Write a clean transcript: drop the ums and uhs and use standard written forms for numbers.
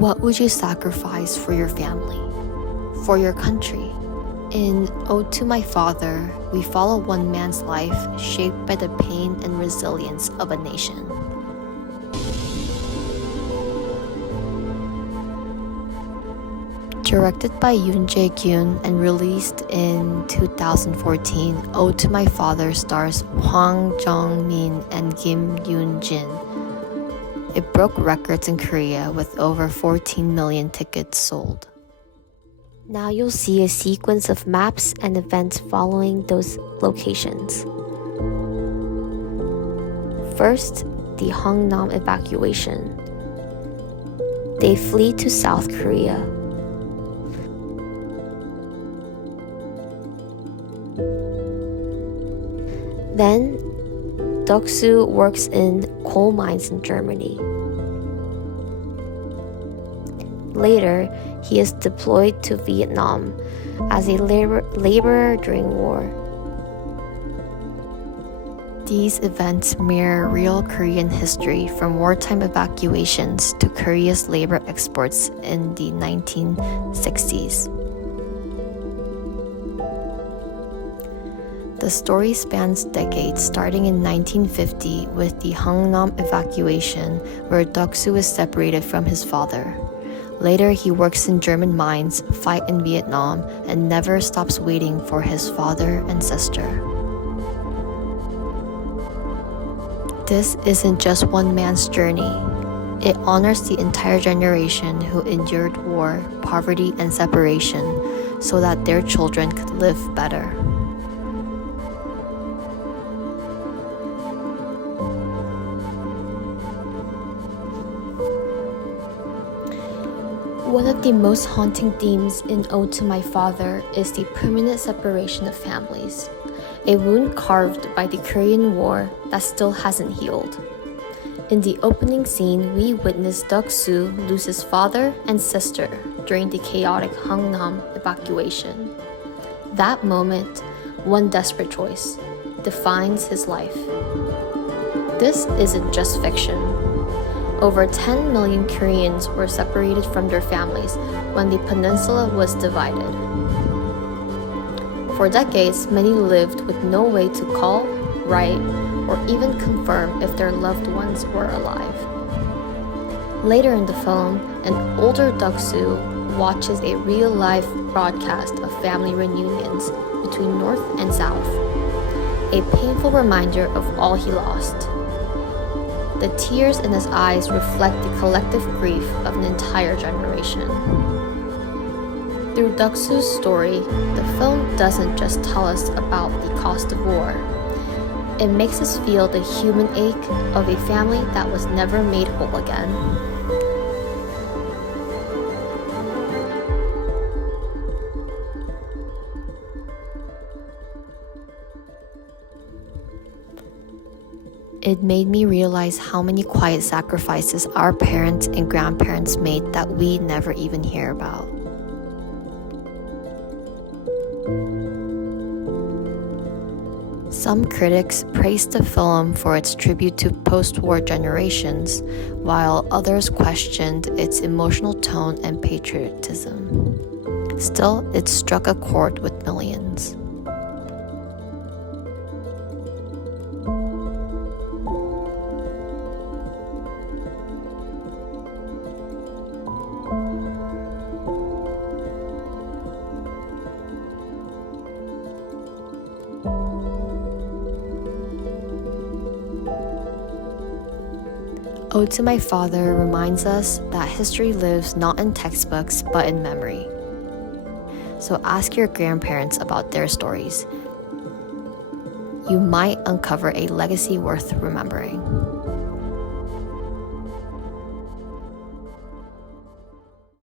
What would you sacrifice for your family, for your country? In Ode to My Father, we follow one man's life shaped by the pain and resilience of a nation. Directed by Yoon Jae-kyun and released in 2014, Ode to My Father stars Hwang Jong-min and Kim Yoon-jin. It broke records in Korea with over 14 million tickets sold. Now you'll see a sequence of maps and events following those locations. First, the Hungnam evacuation. They flee to South Korea. Then, Deok-soo works in coal mines in Germany. Later, he is deployed to Vietnam as a laborer during war. These events mirror real Korean history from wartime evacuations to Korea's labor exports in the 1960s. The story spans decades, starting in 1950 with the Hungnam evacuation, where Deok-soo is separated from his father. Later, he works in German mines, fights in Vietnam, and never stops waiting for his father and sister. This isn't just one man's journey. It honors the entire generation who endured war, poverty, and separation so that their children could live better. One of the most haunting themes in Ode to My Father is the permanent separation of families, a wound carved by the Korean War that still hasn't healed. In the opening scene, we witness Deok-soo lose his father and sister during the chaotic Hungnam evacuation. That moment, one desperate choice, defines his life. This isn't just fiction. Over 10 million Koreans were separated from their families when the peninsula was divided. For decades, many lived with no way to call, write, or even confirm if their loved ones were alive. Later in the film, an older Deok-soo watches a real-life broadcast of family reunions between North and South, a painful reminder of all he lost. The tears in his eyes reflect the collective grief of an entire generation. Through Deok-soo's story, the film doesn't just tell us about the cost of war. It makes us feel the human ache of a family that was never made whole again. It made me realize how many quiet sacrifices our parents and grandparents made that we never even hear about. Some critics praised the film for its tribute to post-war generations, while others questioned its emotional tone and patriotism. Still, it struck a chord with millions. Ode to My Father reminds us that history lives not in textbooks but in memory. So ask your grandparents about their stories. You might uncover a legacy worth remembering.